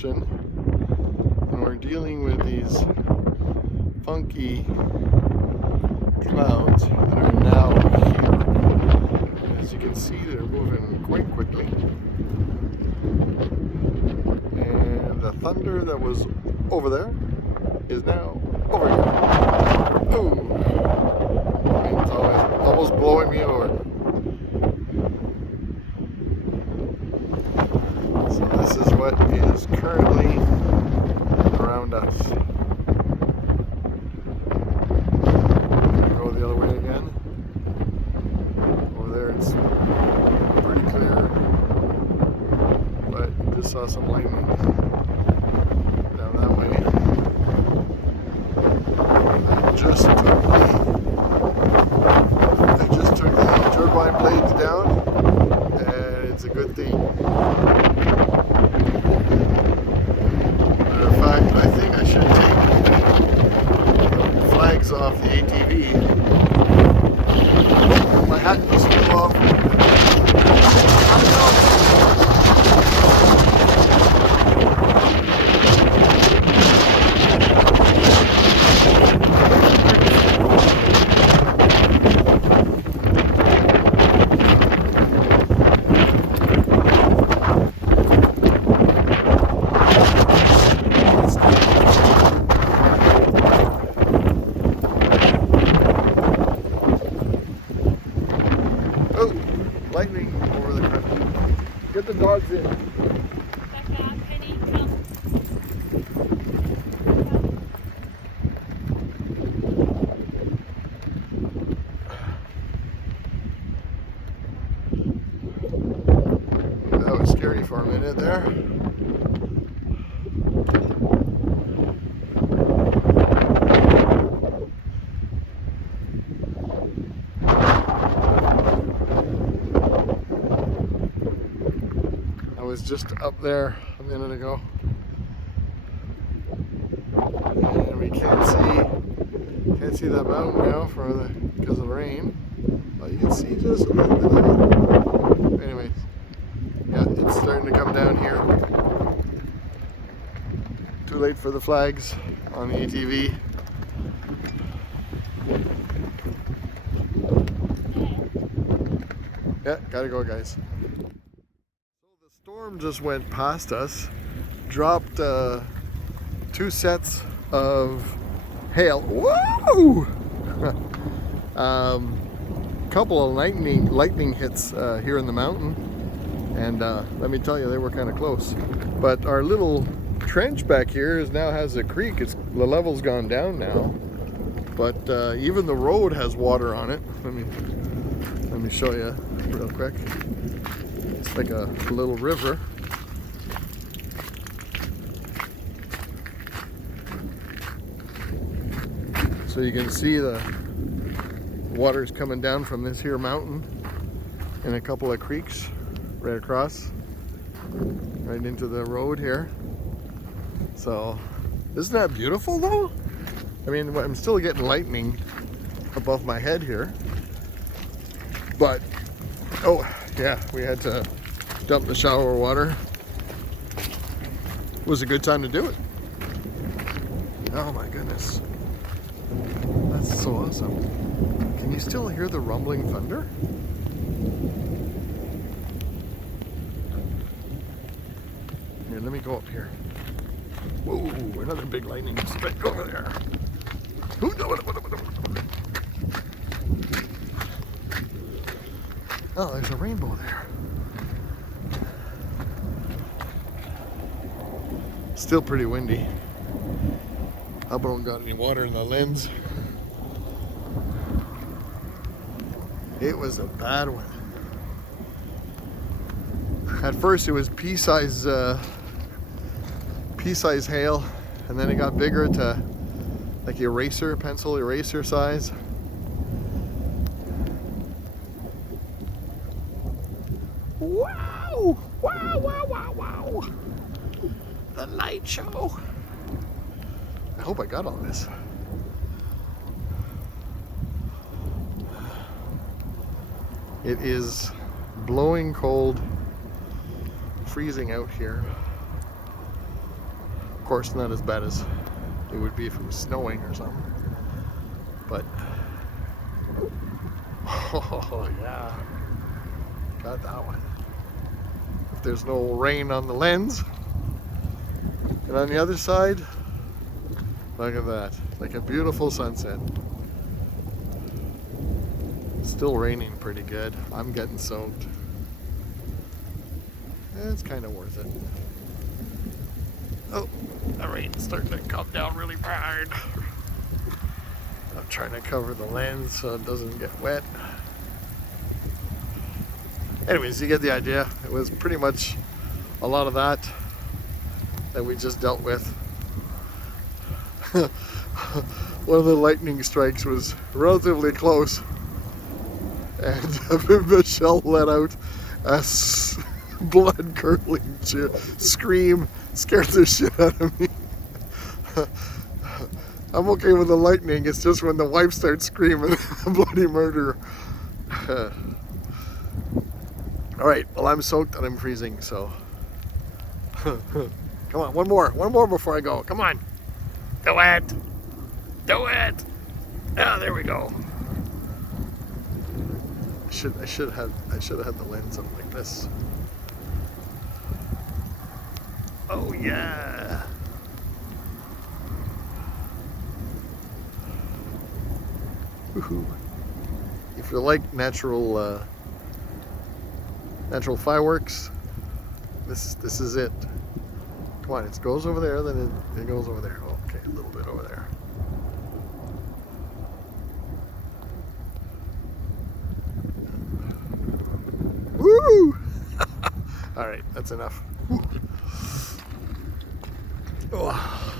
direction, and we're dealing with these funky clouds that are now here. As you can see, they're moving quite quickly. And the thunder that was over there is now over here. Boom! It's almost blowing me over. So this is what is currently around us. Go the other way again. Over there it's pretty clear, but just saw some lightning down that way. I just took the turbine blades down, and it's a good thing. Matter of fact, I think I should take the flags off the ATV. My hat just flew off. Lightning over the cliff. Get the dogs in. Becca, Penny, come. That was scary for a minute there. I was just up there a minute ago, and we can't see that mountain now because of the rain. But you can see just a little bit of it. Anyways, yeah, it's starting to come down here. Too late for the flags on the ATV. Yeah, gotta go, guys. The storm just went past us, dropped 2 sets of hail. Whoa! Couple of lightning hits here in the mountain, and let me tell you, they were kind of close. But our little trench back here now has a creek. The level's gone down now, but even the road has water on it. Let me show you real quick. It's like a little river. So you can see the water's coming down from this here mountain and a couple of creeks right across, right into the road here. So isn't that beautiful though? I mean, I'm still getting lightning above my head here, but oh yeah, we had to dump the shower water. It was a good time to do it. Oh my goodness. That's so awesome. Can you still hear the rumbling thunder? Here, let me go up here. Whoa, another big lightning strike over there. Oh, there's a rainbow there. Still pretty windy. I don't got any water in the lens. It was a bad one. At first it was pea-size hail, and then it got bigger to like pencil eraser size. Wow! Wow, wow, wow, wow! The light show. I hope I got all this. It is blowing cold, freezing out here. course, not as bad as it would be if it was snowing or something. But, oh yeah, got that one. If there's no rain on the lens, and on the other side, look at that, like a beautiful sunset. Still raining pretty good. I'm getting soaked. It's kind of worth it. Oh, the rain's starting to come down really hard. I'm trying to cover the lens so it doesn't get wet. Anyways, you get the idea. It was pretty much a lot of that we just dealt with. One of the lightning strikes was relatively close, and Michelle let out a blood-curdling scream, scared the shit out of me. I'm okay with the lightning, it's just when the wife starts screaming, bloody murder. Alright, well, I'm soaked and I'm freezing, so. Come on, one more before I go. Come on. Do it. Do it. Ah, there we go. I should have had the lens up like this. Oh yeah. Woohoo. If you like natural fireworks, this is it. Come on, it goes over there, then it goes over there. Okay, a little bit over there. Woo! All right, that's enough. Oh.